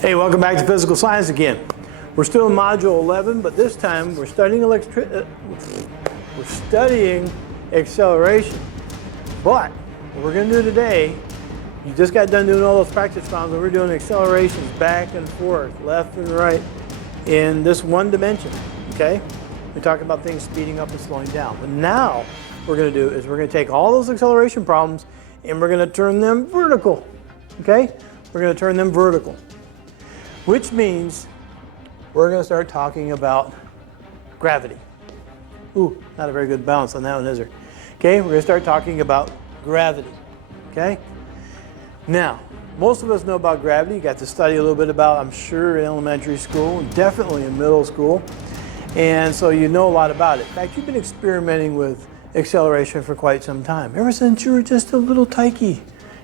Hey, welcome back to Physical Science again. We're still in Module 11, but this time we're studying acceleration. But what we're going to do today, you just got done doing all those practice problems, and we're doing accelerations back and forth, left and right, in this one dimension, okay? We're talking about things speeding up and slowing down. But now what we're going to do is we're going to take all those acceleration problems and we're going to turn them vertical, okay? We're going to turn them vertical. Which means we're going to start talking about gravity. Ooh, not a very good balance on that one, is there? Okay, we're going to start talking about gravity. Okay? Now, most of us know about gravity. You got to study a little bit about, I'm sure, in elementary school, and definitely in middle school. And so you know a lot about it. In fact, you've been experimenting with acceleration for quite some time. Ever since you were just a little tykey,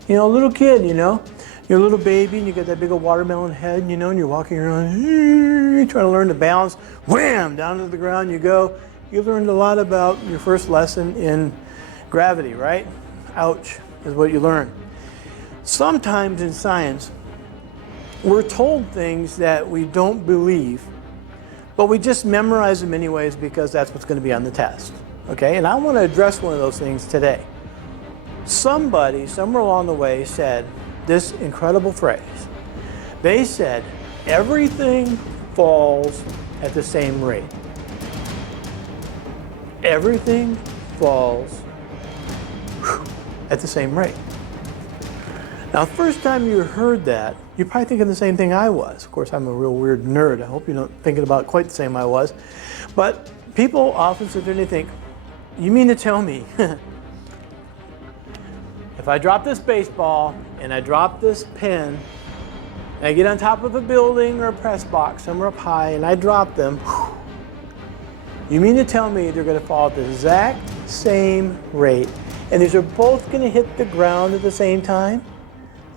a little kid, You're a little baby and you got that big old watermelon head, and you're walking around, trying to learn to balance, wham, down to the ground you go. You've learned a lot about your first lesson in gravity, right? Ouch, is what you learn. Sometimes in science, we're told things that we don't believe, but we just memorize them anyways because that's what's going to be on the test, okay? And I want to address one of those things today. Somebody, somewhere along the way, said this incredible phrase. They said, everything falls at the same rate. Everything falls at the same rate. Now, the first time you heard that, you're probably thinking the same thing I was. Of course, I'm a real weird nerd. I hope you're not thinking about it quite the same I was. But people often sit there and they think, you mean to tell me if I drop this baseball and I drop this pen and I get on top of a building or a press box somewhere up high and I drop them, you mean to tell me they're going to fall at the exact same rate and these are both going to hit the ground at the same time?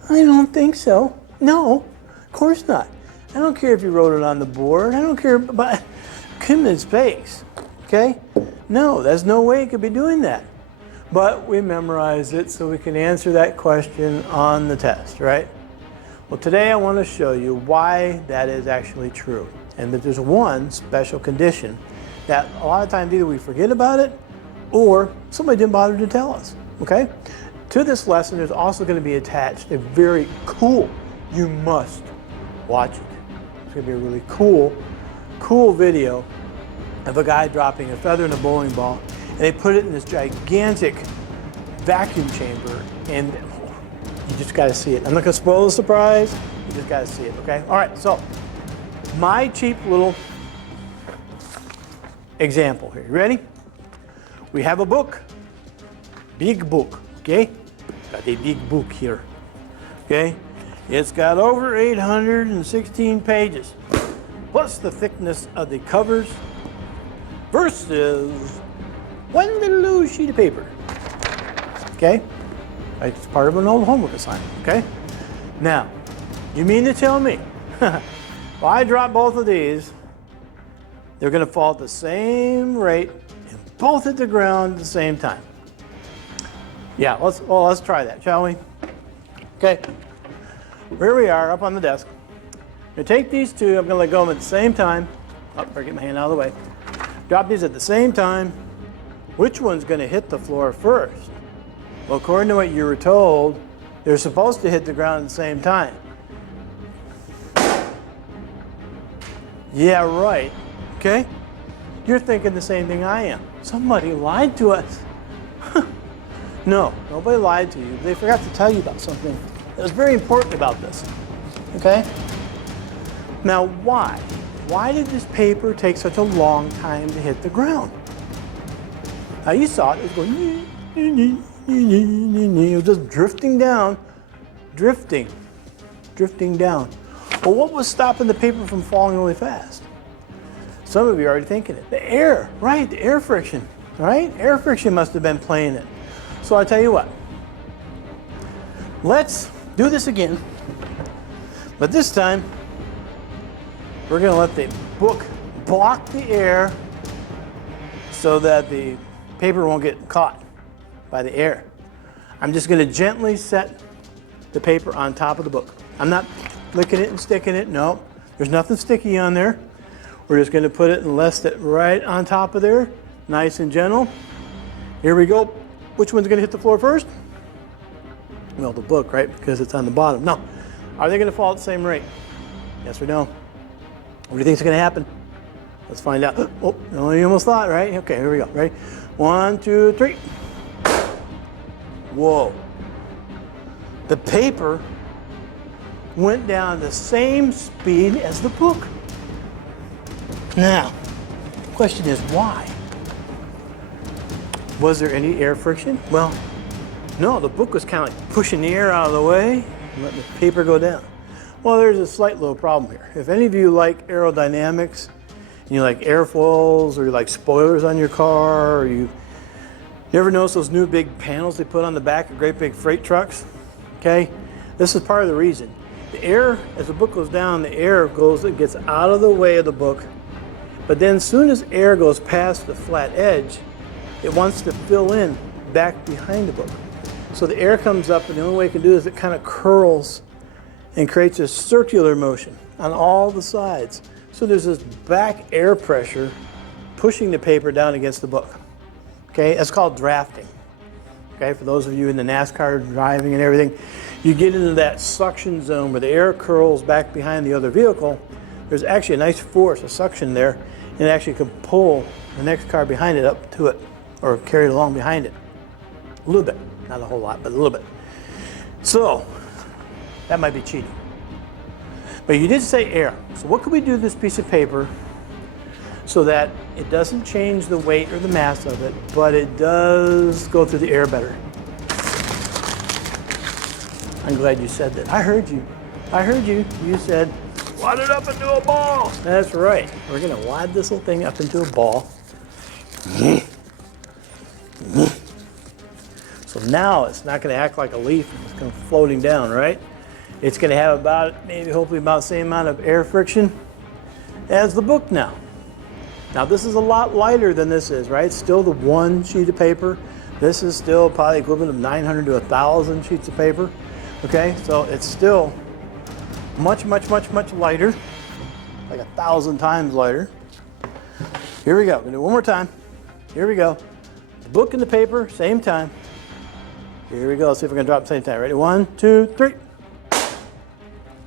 I don't think so. No, of course not. I don't care if you wrote it on the board. I don't care about in space. Okay? No, there's no way it could be doing that. But we memorize it so we can answer that question on the test, right? Well, today I want to show you why that is actually true. And that there's one special condition that a lot of times either we forget about it or somebody didn't bother to tell us, okay? To this lesson, there's also going to be attached a very cool, you must watch it. It's going to be a really cool video of a guy dropping a feather in a bowling ball. And they put it in this gigantic vacuum chamber, and you just got to see it. I'm not going to spoil the surprise. You just got to see it, okay? All right, so my cheap little example here. You ready? We have a book, big book, okay? Got a big book here, okay? It's got over 816 pages, plus the thickness of the covers versus one little sheet of paper, okay? It's part of an old homework assignment, okay? Now, you mean to tell me, if I drop both of these, they're going to fall at the same rate and both hit the ground at the same time? Yeah, let's try that, shall we? Okay, here we are up on the desk. I'm going to take these two, I'm going to let go of them at the same time. Oh, better get my hand out of the way. Drop these at the same time. Which one's going to hit the floor first? Well, according to what you were told, they're supposed to hit the ground at the same time. Yeah, right. Okay? You're thinking the same thing I am. Somebody lied to us. No, nobody lied to you. They forgot to tell you about something that was very important about this. Okay? Now, why? Why did this paper take such a long time to hit the ground? Now you saw it was going, it was just drifting down, drifting down. Well, what was stopping the paper from falling really fast? Some of you are already thinking it. The air, right? The air friction, right? Air friction must have been playing it. So I'll tell you what. Let's do this again. But this time, we're going to let the book block the air so that the paper won't get caught by the air. I'm just going to gently set the paper on top of the book. I'm not licking it and sticking it. No, there's nothing sticky on there. We're just going to put it and rest it right on top of there, nice and gentle. Here we go. Which one's going to hit the floor first? Well, the book, right? Because it's on the bottom. No. Are they going to fall at the same rate? Yes or no? What do you think is going to happen? Let's find out. Oh, no, you almost thought, right? Okay, here we go. Ready? 1, 2, 3. Whoa. The paper went down the same speed as the book. Now, the question is why? Was there any air friction? Well, no, the book was kind of like pushing the air out of the way and letting the paper go down. Well, there's a slight little problem here. If any of you like aerodynamics, and you like airfoils, or you like spoilers on your car, or you ever notice those new big panels they put on the back of great big freight trucks? Okay, this is part of the reason. The air, as the book goes down, the air it gets out of the way of the book, but then as soon as air goes past the flat edge, it wants to fill in back behind the book. So the air comes up, and the only way it can do is it kind of curls and creates a circular motion on all the sides. So there's this back air pressure pushing the paper down against the book. Okay, that's called drafting. Okay, for those of you in the NASCAR driving and everything, you get into that suction zone where the air curls back behind the other vehicle. There's actually a nice force, a suction there, and it actually can pull the next car behind it up to it, or carry it along behind it. A little bit, not a whole lot, but a little bit. So, that might be cheating. But you did say air. So what could we do to this piece of paper so that it doesn't change the weight or the mass of it, but it does go through the air better? I'm glad you said that. I heard you. I heard you. You said, wad it up into a ball. That's right. We're going to wad this little thing up into a ball. So now it's not going to act like a leaf. It's going to floating down, right? It's going to have hopefully about the same amount of air friction as the book now. Now this is a lot lighter than this is, right? It's still the one sheet of paper. This is still probably equivalent of 900 to 1,000 sheets of paper. Okay, so it's still much, much, much, much lighter, like 1,000 times lighter. Here we go. We're going to do it one more time. Here we go. The book and the paper, same time. Here we go. Let's see if we're going to drop at the same time. Ready? 1, 2, 3.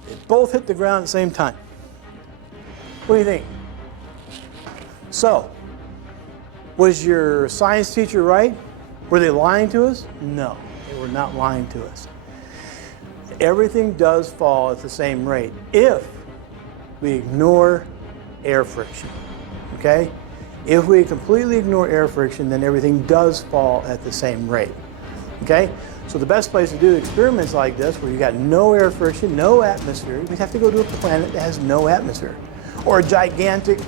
They both hit the ground at the same time. What do you think? So, was your science teacher right? Were they lying to us? No, they were not lying to us. Everything does fall at the same rate if we ignore air friction, okay? If we completely ignore air friction, then everything does fall at the same rate, okay? So the best place to do experiments like this, where you got no air friction, no atmosphere, we'd have to go to a planet that has no atmosphere, or a gigantic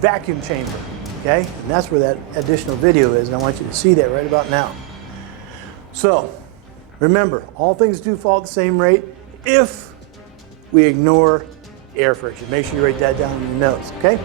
vacuum chamber, okay? And that's where that additional video is, and I want you to see that right about now. So, remember, all things do fall at the same rate if we ignore air friction. Make sure you write that down in your notes, okay?